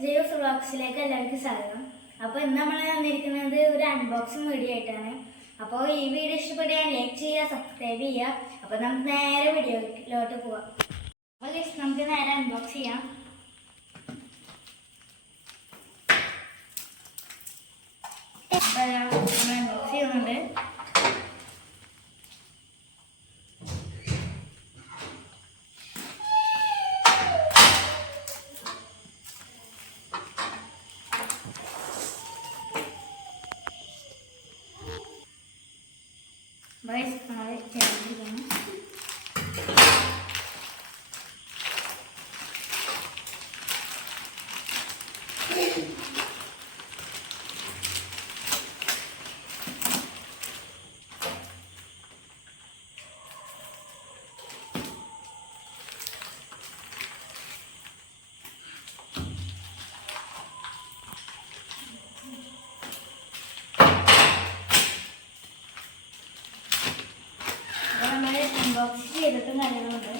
ജീവസ് വ്ളോഗ്സിലേക്ക് എല്ലാവർക്കും സ്വാഗതം. അപ്പോൾ ഇന്ന് നമ്മൾ വന്നിരിക്കുന്നത് ഒരു അൺബോക്സിങ് വീഡിയോ ആയിട്ടാണ്. അപ്പോൾ ഈ വീഡിയോ ഇഷ്ടപ്പെടുകയാൽ ലൈക്ക് ചെയ്യുക, സബ്സ്ക്രൈബ് ചെയ്യുക. അപ്പോൾ നമുക്ക് നേരെ വീഡിയോയിലോട്ട് പോവാം. അപ്പോൾ നമുക്ക് നേരെ അൺബോക്സ് ചെയ്യാം. അപ്പോൾ നമ്മൾ അൺബോക്സ് ചെയ്യുന്നുണ്ട്. Guys, നമ്മൾ ചേർത്തിരിക്കുന്നു. അൺബോക്സ് ചെയ്തിട്ടും കാര്യങ്ങളുണ്ട്.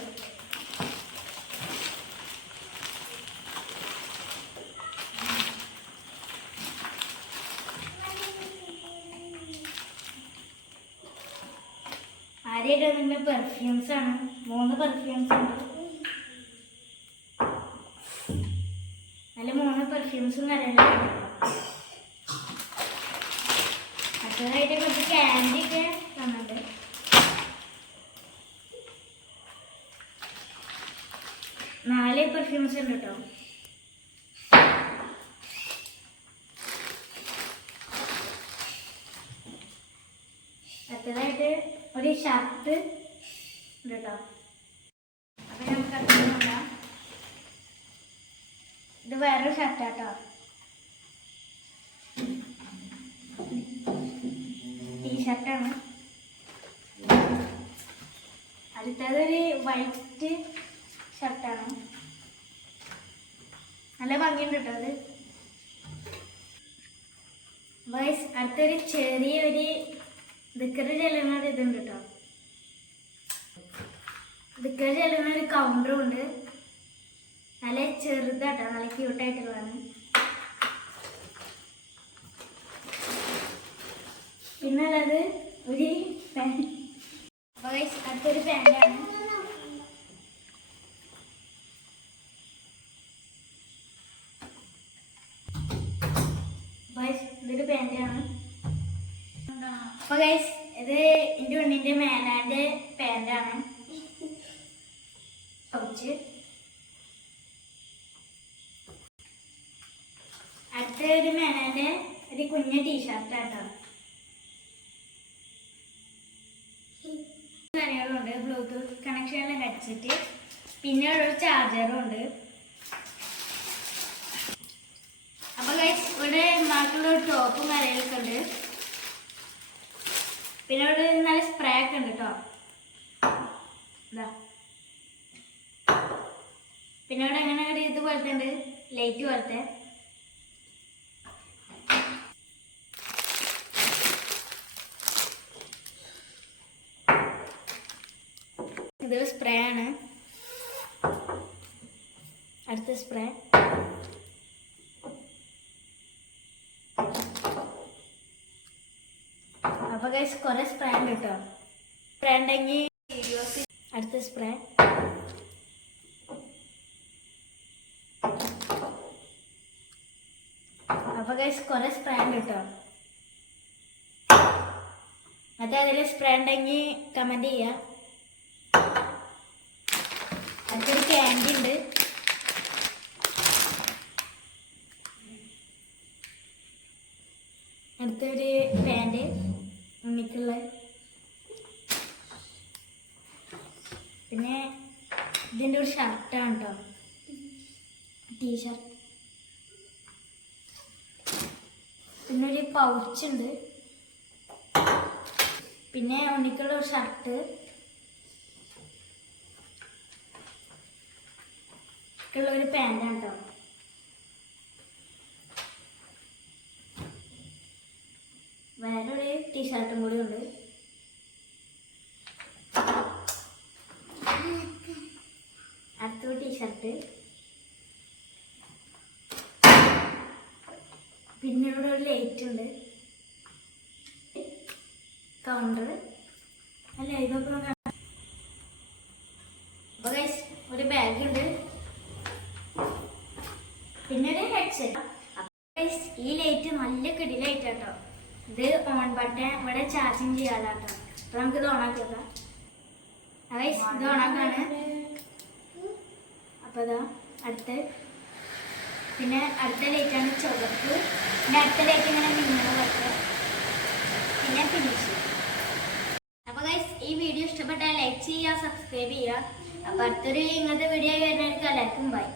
ആദ്യമായിട്ട് വന്നിട്ട് പെർഫ്യൂംസ് ആണ്. 3 പെർഫ്യൂംസ് ഉണ്ട്. അതിൽ 3 പെർഫ്യൂംസും കാര്യങ്ങളാണ്. അടുത്തതായിട്ട് കുറച്ച് ക്യാൻഡി ഒക്കെ തന്നിട്ടുണ്ട്. 4 പെർഫ്യൂംസ് ഉണ്ട് കേട്ടോ. അടുത്തതായിട്ട് ഒരു ഷർട്ട് ഉണ്ട് കേട്ടോ. അപ്പൊ നമുക്ക് അടുത്ത് നോക്കാം. ഇത് വേറൊരു ഷർട്ടാട്ടോ. ടീഷർട്ടാണ്. അടുത്തതൊരു വൈറ്റ് ഷർട്ടാണ്. നല്ല ഭംഗിയുണ്ട് കേട്ടോ അത്. അടുത്തൊരു ചെറിയൊരു ദിക്കറ് ചെല്ലുന്ന ഒരു ഇതുണ്ട് കേട്ടോ. ദിക്കറ് ചെല്ലുന്ന ഒരു കൗണ്ടറും ഉണ്ട്. നല്ല ചെറുതാട്ടോ, നല്ല ക്യൂട്ടായിട്ടുള്ളതാണ്. പിന്നുള്ളത് ഒരു പാൻറ്. അടുത്തൊരു പാൻറ്റാണ്. ഇതൊരു പാൻറ്റാണ്. അപ്പൊ ഗൈസ് ഇത് എൻ്റെ പെണ്ണിന്റെ മേലാന്റെ പാൻറ്റാണ്. അടുത്ത ഒരു മേലാന്റെ ഒരു കുഞ്ഞ ടീഷർട്ടാട്ടോ. കാര്യങ്ങളുണ്ട്. ബ്ലൂടൂത്ത് കണക്ഷനെല്ലാം ഹെഡ്സെറ്റ്, പിന്നെ ഒരു ചാർജറും ഉണ്ട്. അപ്പൊ ഗൈസ് ഇവിടെ നാട്ടിലുള്ള ഒരു ടോപ്പും കാര്യങ്ങളൊക്കെ ഉണ്ട്. പിന്നെ ഇവിടെ നല്ല സ്പ്രേ ഒക്കെ ഉണ്ട് കേട്ടോ. പിന്നെ ഇവിടെ അങ്ങനെ ഒരു ഇത് പോലത്തെ ഉണ്ട്, ലൈറ്റ് പോലത്തെ. ഇത് സ്പ്രേ ആണ്. അടുത്ത സ്പ്രേ. അപ്പൊ ഗൈസ് കുറെ സ്പ്രേ ഉണ്ട് കേട്ടോ. സ്പ്രേ ഉണ്ടെങ്കിൽ അടുത്ത സ്പ്രേ. അപ്പൊ ഗൈസ് കുറെ സ്പ്രേ ഉണ്ട് കേട്ടോ. മറ്റേ അതിൽ സ്പ്രേ ഉണ്ടെങ്കിൽ കമന്റ് ചെയ്യാം. അടുത്തൊരു ക്യാൻഡി ഉണ്ട്. അടുത്തൊരു പാൻറ് ഉണ്ണിക്കുള്ള. പിന്നെ ഇതിൻ്റെ ഒരു ഷർട്ടാണ് കേട്ടോ, ടീഷർട്ട്. പിന്നെ ഒരു പൗച്ചുണ്ട്. പിന്നെ ഉണ്ണിക്കുള്ള ഒരു ഷർട്ട്. ഒരു പാൻറ്റാണ് കേട്ടോ. വേറൊരു ടീഷർട്ടും കൂടി ഉണ്ട്. അടുത്തൊരു ടീഷർട്ട്. പിന്നെ ഇവിടെ ഒരു ലൈറ്റ് ഉണ്ട്, കൗണ്ടർ അല്ല ഇതൊക്കെ. അപ്പൊ ഗൈസ് ഒരു ബാഗ് ഉണ്ട്, പിന്നെ ഒരു ഹെഡ്സെറ്റ്. അപ്പൊ ഗൈസ് ഈ ലൈറ്റ് നല്ല കിടിലൈറ്റ് കേട്ടോ. ഇത് ഓൺ ബട്ടൺ ഇവിടെ ചാർജിങ് ചെയ്യാതാട്ടോ. അപ്പൊ നമുക്ക് ഇത് ഓണാക്കി വെക്കാം. ഗൈസ് ഇത് ഓണാക്കാണ്. അപ്പൊ ഇതാ പിന്നെ അടുത്ത ലൈറ്റാണ് ചുവപ്പ്. പിന്നെ അടുത്ത ലൈറ്റ് ഇങ്ങനെ മിന്നുന്ന പോലെ. പിന്നെ ഫിനിഷ്. അപ്പൊ ഗൈസ് ഈ വീഡിയോ ഇഷ്ടപ്പെട്ടാൽ ലൈക്ക് ചെയ്യുക, സബ്സ്ക്രൈബ് ചെയ്യുക. അപ്പൊ അടുത്തൊരു ഇങ്ങനത്തെ വീഡിയോ വരുന്നവർക്ക് എല്ലാവർക്കും ബൈ.